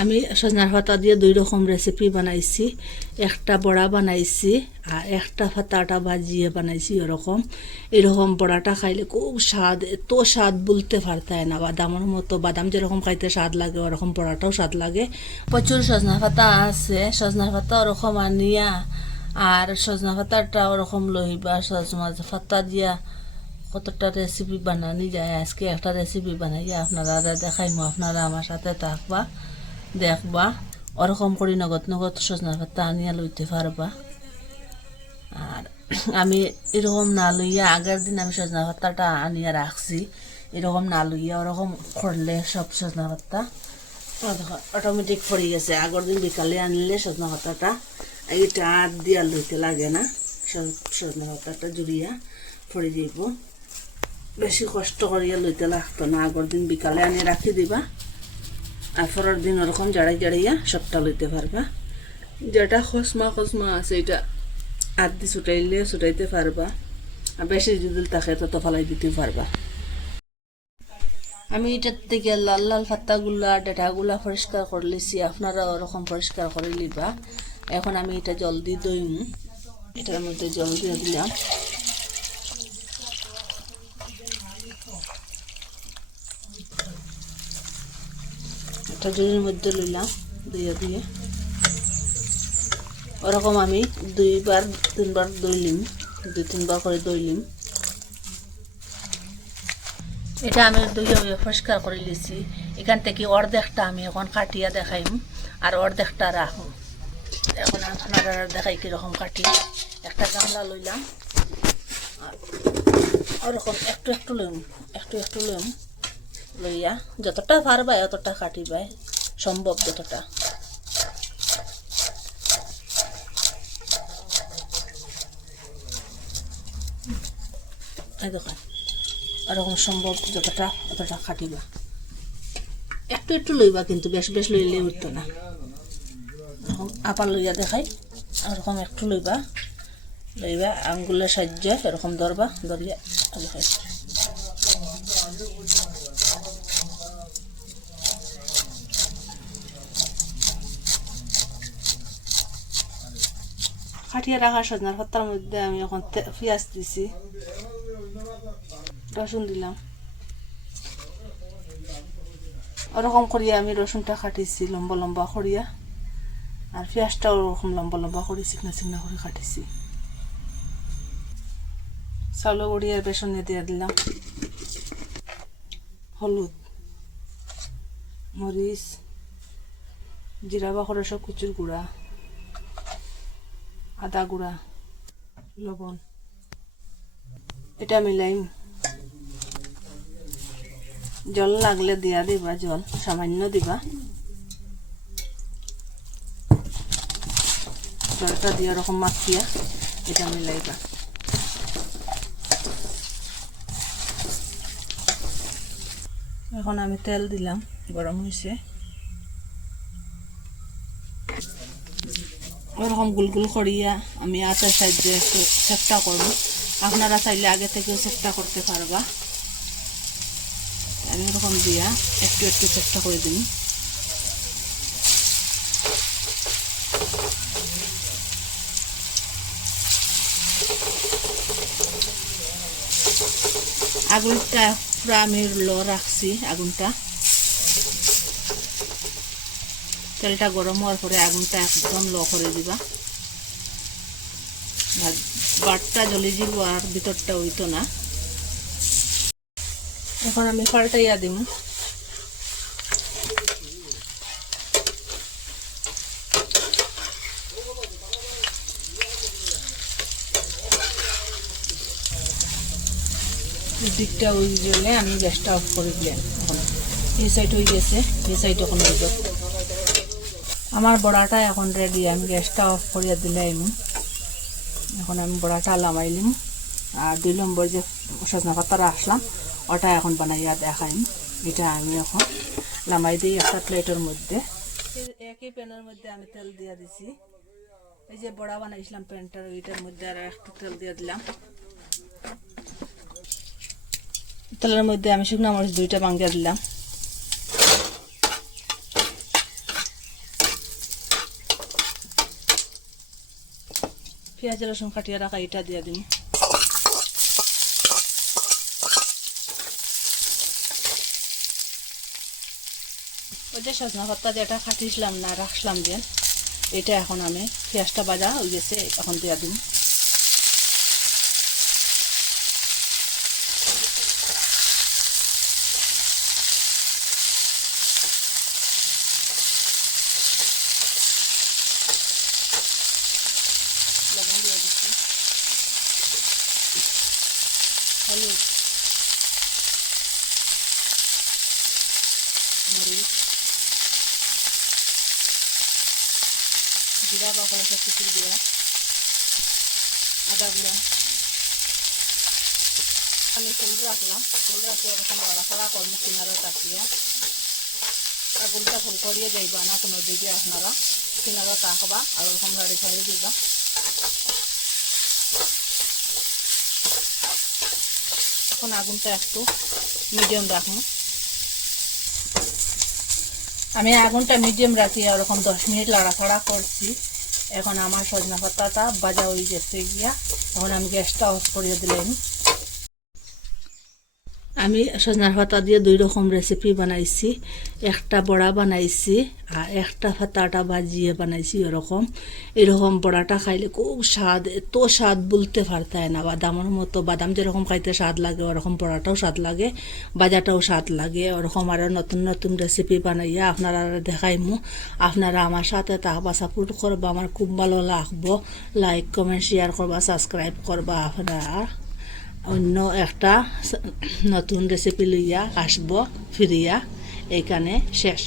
আমি সজনার পাতা দিয়ে দুই রকম রেসিপি বানাইছি। একটা বড়া বানাইছি আর একটা পাতাটা ভাজিয়ে বানাইছি ওরকম এরকম বড়াটা খাইলে খুব স্বাদ, এত স্বাদ বলতে পারতায় না। বাদামের মতো, বাদাম যেরকম খাইতে স্বাদ লাগে, ওরকম বড়াটাও স্বাদ লাগে। প্রচুর সজনা পাতা আছে। সজনা পাতা ওরকম আনিয়া আর সজনা পাতাটা ওরকম লইবা, সজনা পাতা দিয়া কতটা রেসিপি বানানি যায়, আজকে একটা রেসিপি বানাইয়া আপনারা দেখাইমো, আপনারা আমার সাথে থাকবা। দেখবা ওরকম করি নগদ নগদ সজনা পাতা আনিয়া লইতে পারবা আর আমি এরকম না লইয়া আগের দিন আমি সজনা পাতাটা আনিয়া রাখছি এরকম না লইয়া ওরকম করলে সব সজনা পাতা অটোমেটিক পড়ে গেছে আগের দিন বিকালে আনলে সজনা পাতাটা এইটা আর দিয়া লইতে লাগে না সজ- সজনা পাতাটা জুড়িয়া পড়ে যাইব বেশি কষ্ট করিয়া লইতে লাগতো না আগের দিন বিকালে আনি রাখি দিবা আর পরের দিন ওরকম জাড়াই জাড়াইয়া সবটা লইতে পারবা যেটা খসমা খসমা আছে এটা আদি ছুটাইলে ছুটাইতে পারবা আর বেশি যদি থাকে তত ফালাই দিতে পারবা আমি এটার থেকে লাল লাল পাতাগুলা ডেটাগুলা পরিষ্কার করে লিছি। আপনারা ওরকম পরিষ্কার করে লিবা এখন আমি এটা জল দিয়ে দইম। এটার মধ্যে জল দিয়ে দিলাম। একটা জলের মধ্যে লইলাম দিয়ে দিয়ে ওরকম আমি দুইবার, তিনবার দইলিম, দুই তিনবার করে দইলিম। এটা আমি দুইয়ে পরিষ্কার করে লিছি এখান থেকে অর্ধেকটা আমি এখন কাটিয়া দেখাইম, আর অর্ধেকটা রাখুন এখন আপনারা দেখাই কীরকম কাটি। একটা গামলা লইলাম, আর ওরকম একটু একটু লইম, একটু একটু লইম। লইয়া যতটা পারবা অতটা কাটিবাই, সম্ভব যতটা। এই সম্ভব যতটা অতটা কাটিবা। একটু একটু লইবা কিন্তু, বেশ বেশ লইলে উঠতো না। এরকম আপার লইয়া দেখাই, এরকম একটু লইবা লইবা, আঙ্গুলের সাহায্যে এরকম ধরবা, ধরিয়া দেখাই কাটিয়ে রাখা সজনার পাতার মধ্যে আমি এখন পেঁয়াজ দিছি রসুন দিলাম ওরকম করিয়া আমি রসুনটা কাটিছি লম্বা লম্বা করিয়া আর পেঁয়াজটাও ওরকম লম্বা লম্বা করে চিকনা চিকনা করে কাটিছি চাউল গড়িয়ার বেসনে দিয়ে দিলাম হলুদ মরিচ জিরা বাখর সব কুচুর গুঁড়া আদা গুঁড়া, লবণ এটা মিলাইম জল লাগলে দিয়া দিবা, জল সামান্য দিবা। জলটা দিয়ে ওরকম মাখিয়া এটা মিলাইবা এখন আমি তেল দিলাম, গরম হয়েছে ওরকম গুলগুল করিয়া আমি আচার সাহায্যে একটু চেষ্টা করব। আপনারা চাইলে আগে থেকেও চেষ্টা করতে পারবা। আমি ওরকম দিয়া একটু একটু চেষ্টা করে দিন আগুনটা পুরা আমি ল রাখছি, আগুনটা। তেলটা গরম হওয়ার পরে আগুনটা একদম লো করে দিবা। বাটটা জ্বলে যাব আর ভিতরটা হইতো না। এখন আমি পাল্টাইয়া দিম। দিকটা ওই জন্য আমি গ্যাসটা অফ করে দিলাম। এখন এই সাইড হয়ে গেছে, এই সাইড এখন হয়ে যাবে। আমার বড়াটা এখন রেডি আমি গ্যাসটা অফ করিয়া দিলাম এখন আমি বড়াটা লামাইলিম। আর দুই নম্বর যে সজনা পাতা রাখলাম ওটা এখন বানাইয়া দেখাইম। এটা আমি এখন লামাই দিই একটা প্লেটের মধ্যে। একই প্যানের মধ্যে আমি তেল দিয়ে দিছি। এই যে বড়া বানাইছিলাম প্যানটার, ওইটার মধ্যে আর একটু তেল দিয়ে দিলাম। তেলের মধ্যে আমি শুকনা মরিচ দুইটা ভাঙ্গিয়ে দিলাম। পেঁয়াজ রসুন কাটিয়ে রাখা, এটা দিয়ে দিন। ওই যে সজনা পাত্তা যেটা খাটিয়েছিলাম না রাখলাম যে, এটা এখন আমি পেঁয়াজটা বাজা হয়ে গেছে, এখন দিয়ে দিন লবণ দিয়ে দিচ্ছি হলুদ মরিচ জিরা বা কয়েকটা কুচির গুঁড়া। আদা গুঁড়া। আমি ফুল রাখলাম। ফুল রাখি এরকম নাড়াচাড়া করব কিনারে তাকিয়ে। আগুনটা ফুল করিয়ে যাইবা না, কোনো দিকে আপনারা। কিনারে তাকবা, আর ওরকম লাড়ি ছাড়ি দিবা। এখন আগুনটা একটু মিডিয়াম রাখুন। আমি আগুনটা মিডিয়াম রাখি ওরকম দশ মিনিট লাড়াছাড়া করছি। এখন আমার সজনা পাতাটা বাজা হয়ে গেছে গিয়া, এখন আমি গ্যাসটা অফ করে দিলাম। আমি সজনার পাতা দিয়ে দুই রকম রেসিপি বানাইছি। একটা বড়া বানাইছি আর একটা পাতাটা ভাজিয়ে বানাইছি এরকম। এরকম বড়াটা খাইলে খুব স্বাদ, এত স্বাদ বলতে পারতায় না। বাদামের মতো, বাদাম যেরকম খাইতে স্বাদ লাগে, ওরকম বড়াটাও স্বাদ লাগে বাজাটাও স্বাদ লাগে। ওরকম আরও নতুন নতুন রেসিপি বানাইয়া আপনারা দেখাইমু। আপনারা আমার সাথে তাহবা সাপোর্ট করবা, আমার খুব ভালো লাগবো। লাইক কমেন্ট শেয়ার করবা সাবস্ক্রাইব করবা আপনারা। অন্য একটা নতুন রেসিপি লইয়া আসব ফিরিয়া এইখানে শেষ।